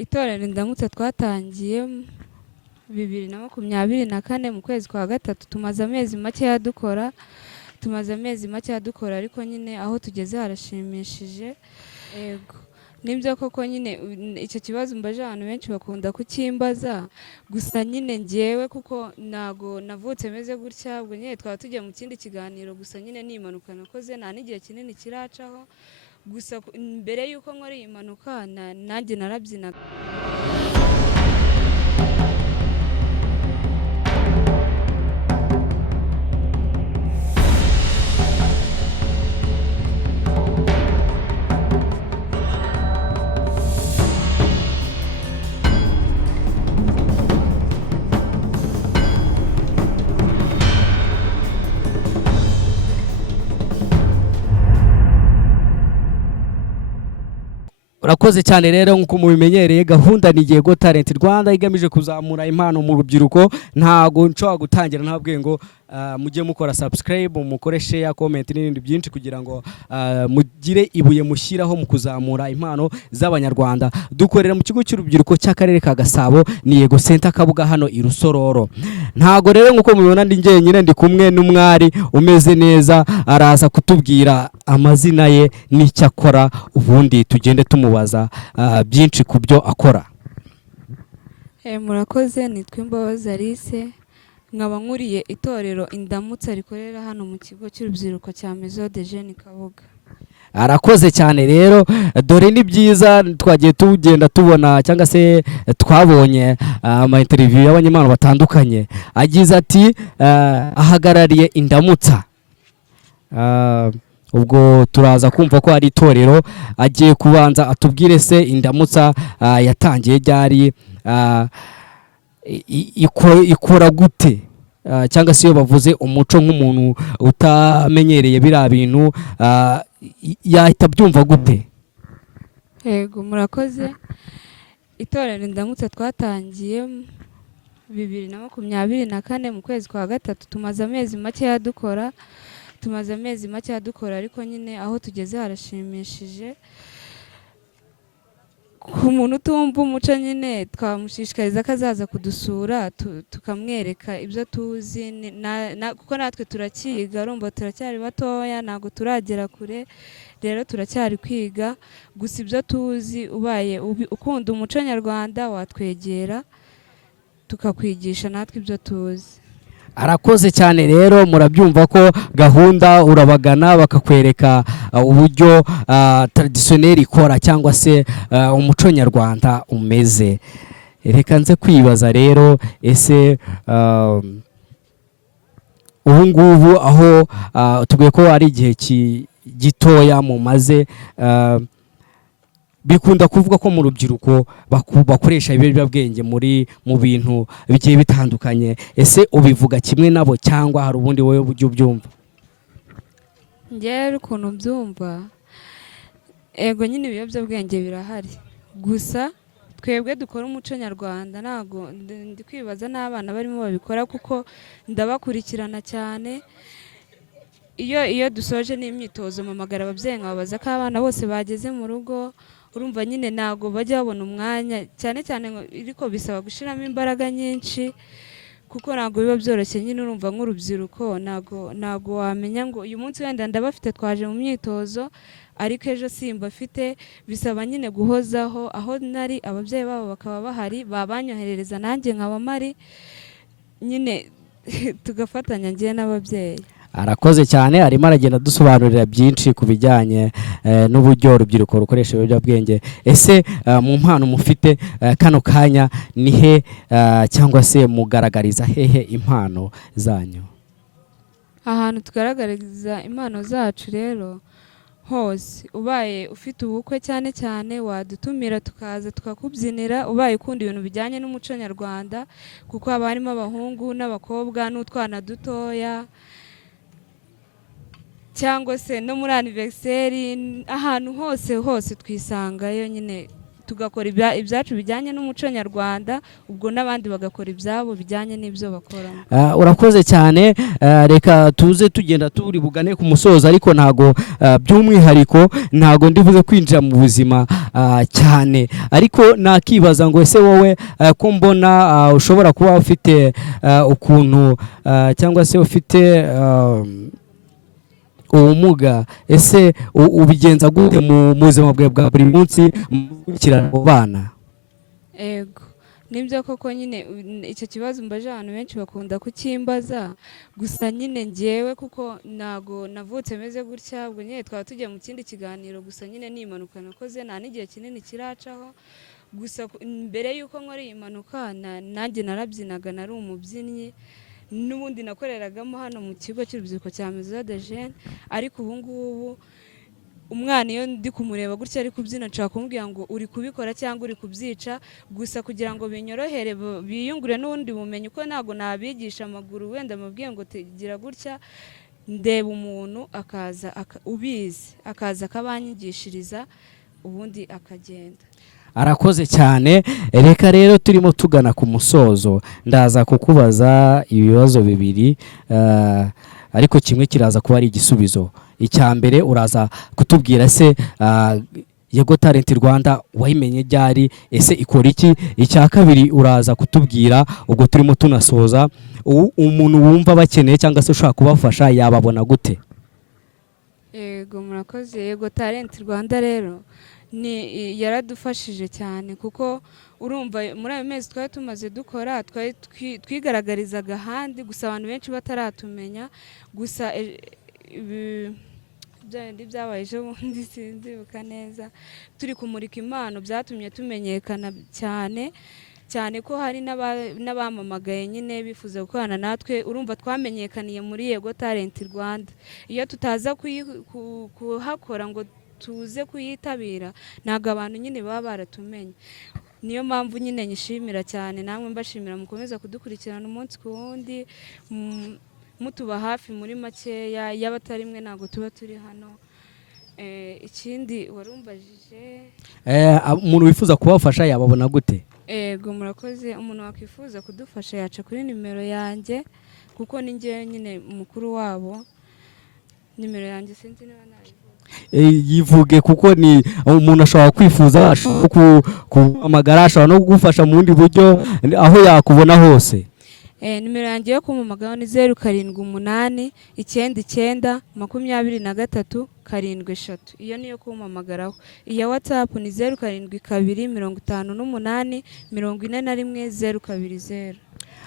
Itorero indamutsa twatangiye 2024 mu kwezi kwa gatatu, tumaze amezi make dukora ariko nyine aho tugeze harashimishije. Yego, nibyo koko nyine icyo kibazo mbaje abantu benshi bakunda kukimbaza, gusa nyine njyewe kuko nago navutse meze gutya, ubwo nyine twaba tugiye mu kindi kiganiro, gusa nyine ni impanuka nakoze nta n'igihe kinini kiracaho, gusa mbere y'uko nkora iyi mpanuka nanjye narabyinaga. Urakoze cyane rero nk'uko mubimenyereye, gahunda ni Yego Talent Rwanda igamije kuzamura impano mu rubyiruko. Ntago nshobora gutangira ntabwiye ngo mujye mukora subscribe, mukore share, comment n'ibindi byinshi kugira ngo mugire ibuye mushyiraho mu kuzamura impano z'abanyarwanda. Dukorera mu kigo cy'urubyiruko cy'akarere ka Gasabo, ni Yego Center Kabuga hano i Rusororo. Ntago rero nk'uko mubibona ndi njyenyine, ndi kumwe n'umwari umeze neza, araza kutubwira amazina ye n'icyo akora, ubundi tugende tumubaza byinshi ku byo akora. Murakoze, nitwa Imbabazi Alice, nkaba nkuriye itorero indamutsa rikorera hano mu kigo cy'urubyiruko cya Maison de Jeunes Kabuga. Arakoze cyane rero, dore ni byiza twagiye tugenda tubona cyangwa se twabonye ama interview y'abanyamano batandukanye, agize ati ahagarariye indamutsa. Ubwo turaza kumva ko ari itorero, agiye kubanza atubwire se indamutsa yatangiye ryari, ikora gute, cyangwa se iyo bavuze umuco nk'umuntu utamenyereye biriya bintu yahita byumva gute? Yego, murakoze. Itorero indamutsa twatangiye 2024 mu kwezi kwa gatatu, tumaze amezi make dukora ariko nyine aho tugeze harashimishije. Ku muntu utumva umuco nyine twamushishikariza ko azaza kudusura tukamwereka ibyo tuzi, kuko natwe turakiga, urumva turacyari batoya, ntabwo turagera kure, rero turacyari kwiga. Gusa ibyo tuzi, ubaye ukunda umuco nyarwanda watwegera tukakwigisha natwe ibyo tuzi. Arakoze cyane rero, murabyumva ko gahunda urabagana bakakwereka uburyo traditionnel ikora cyangwa se umuco nyarwanda umeze. Reka nze kwibaza rero, ese ubu ngubu aho tugiye ko ari igihe gitoya mumaze, bikunda kuvuga ko mu rubyiruko bakoresha ibiyobyabwenge mu bintu bigiye bitandukanye. Ese ubivuga kimwe nabo cyangwa hari ubundi wowe ujya ubyumva? Njyewe ukuntu mbyumva, ego nyine ibiyobyabwenge birahari, gusa twebwe dukora umuco nyarwanda ntabwo ndi kwibaza n'abana barimo babikora, kuko ndabakurikirana cyane. Iyo dusoje n'imyitozo mpamagara ababyeyi nkababaza ko abana bose bageze mu rugo, urumva nyine ntabwo bajya babona umwanya, cyane ariko bisaba gushyiramo imbaraga nyinshi, kuko ntabwo biba byoroshye. Nyine urumva nk'urubyiruko ntabwo wamenya ngo uyu munsi wenda ndabafite twaje mu myitozo, ariko ejo simbafite. Bisaba nyine guhozaho, aho nari ababyeyi babo bakaba bahari, babanyoherereza nanjye nkaba mpari, nyine tugafatanya njye n'ababyeyi. Arakoze cyane, arimo aragenda dusobanurira byinshi ku bijyanye n'uburyo urubyiruko rukoresha ibiyobyabwenge. Ese mu mpano mufite kano kanya ni he, cyangwa se mugaragariza hehe impano zanyu? Ahantu tugaragariza impano zacu rero hose, ubaye ufite ubukwe cyane wadutumira tukaza tukakubyinira, ubaye ukunda ibintu bijyanye n'umuco nyarwanda, kuko haba harimo abahungu n'abakobwa n'utwana dutoya, cyangwa se no muri anniversaire, ahantu hose twisangayo, nyine tugakora ibyacu bijyanye n'umuco nyarwanda, ubwo n'abandi bagakora ibyabo bijyanye n'ibyo bakoramo. Urakoze cyane. Reka tuze tugenda turi bugane ku musozo, ariko ntago by'umwihariko ntago ndibuze kwinjira mu buzima cyane, ariko nakibaza ngo ese wowe ko mbona ushobora kuba ufite ukuntu cyangwa se ufite ubumuga, ese ubigenza gute mu buzima bwawe bwa buri munsi mu gukurikirana abo bana? Ego nibyo koko nyine icyo kibazo mbaje abantu benshi bakunda kukimbaza, gusa nyine ngewe kuko ntago navutse meze gutya, ubwo nyine twaba tugiye mu kindi kiganiro, gusa nyine ni impanuka nakoze, nta n'igihe kinini kiracaho. Gusa mbere y'uko nkora iyi mpanuka nanjye narabyinaga, nari umubyinnyi, n'ubundi nakoreragamo hano mu kigo cy'urubyiruko cya Maison de Jeunes, ariko ubu ngubu umwana iyo ndi kumureba gutya ari kubyina nshaka kumubwira ngo uri kubikora cyangwa uri kubyica, gusa kugira ngo binyorohere biyungure n'ubundi bumenyi, uko ntabwo nabigisha amaguru wenda mubwiye ngo tegira gutya, ndeba umuntu akaza ubizi akaza akabanyigishiriza ubundi akagenda. Arakoze cyane. Reka rero turimo tugana ku musozo, ndaza kukubaza ibibazo bibiri, ariko kimwe kiraza kuba ari igisubizo. Icya mbere uraza kutubwira se Yego Talent Rwanda wayimenye ryari, ese ikora iki? Icya kabiri uraza kutubwira, ubwo turimo tunasoza, umuntu wumva bakeneye cyangwa se ushaka kubafasha yababona gute? Yego murakoze. Yego Talent Rwanda rero yaradufashije cyane, kuko urumva muri ayo mezi twari tumaze dukora twigaragarizaga ahandi, gusa abantu benshi bataratumenya, gusa byabaye ejo bundi sinzibuka neza, turi kumurika impano byatumye tumenyekana cyane cyane, ko hari n'abamamagaye nyine bifuza gukorana natwe. Urumva twamenyekaniye muri Yego Talent Rwanda. Iyo tutaza kuhakora ngo tuze kuyitabira, ntabwo abantu nyine baba baratumenye. Niyo mpamvu nyine nyishimira cyane, namwe mbashimira mukomeza kudukurikirana umunsi ku wundi, mutuba hafi muri makeya, y'abatari mwe ntabwo tuba turi hano. Ikindi warumbajije, umuntu wifuza kubafasha yababona gute? Ego murakoze. Umuntu wakwifuza kudufasha yaca kuri nimero yanjye, kuko ni njye nyine umukuru wabo. Nimero yanjye sinzi niba nayivuga. Yivuge, kuko ni umuntu ashobora kwifuza, ashobora kuhamagara, ashobora no kugufasha mu bundi buryo, aho yakubona hose. Nimero yanjye yo kumumagaho ni 0789 99 23 73. Iyo niyo kumamagaraho. Iya WhatsApp ni 0722 58 41 020.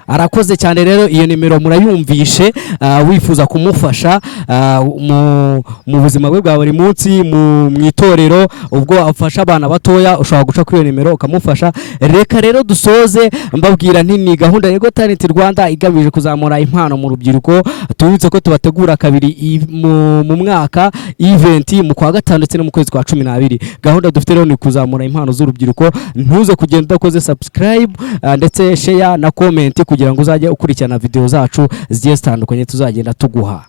Arakoze cyane rero, iyo nimero murayumvishe. Wifuza kumufasha mu buzima bwe bwa buri munsi, mu itorero, ubwo afasha abana batoya, ushobora guca kuri iyo nimero ukamufasha. Reka rero dusoze mbabwira nti ni gahunda Yego Talent Rwanda igamije kuzamura impano mu rubyiruko. Tubibutse ko tubategura kabiri mu mwaka event mu kwa gatanu ndetse no mu kwezi kwa 12. Gahunda dufite rero ni kuzamura impano z'urubyiruko. Ntuze kugenda udakoze subscribe ndetse share na comment kugira ngo uzajye ukurikirana video zacu zigiye zitandukanye tuzagenda tuguha.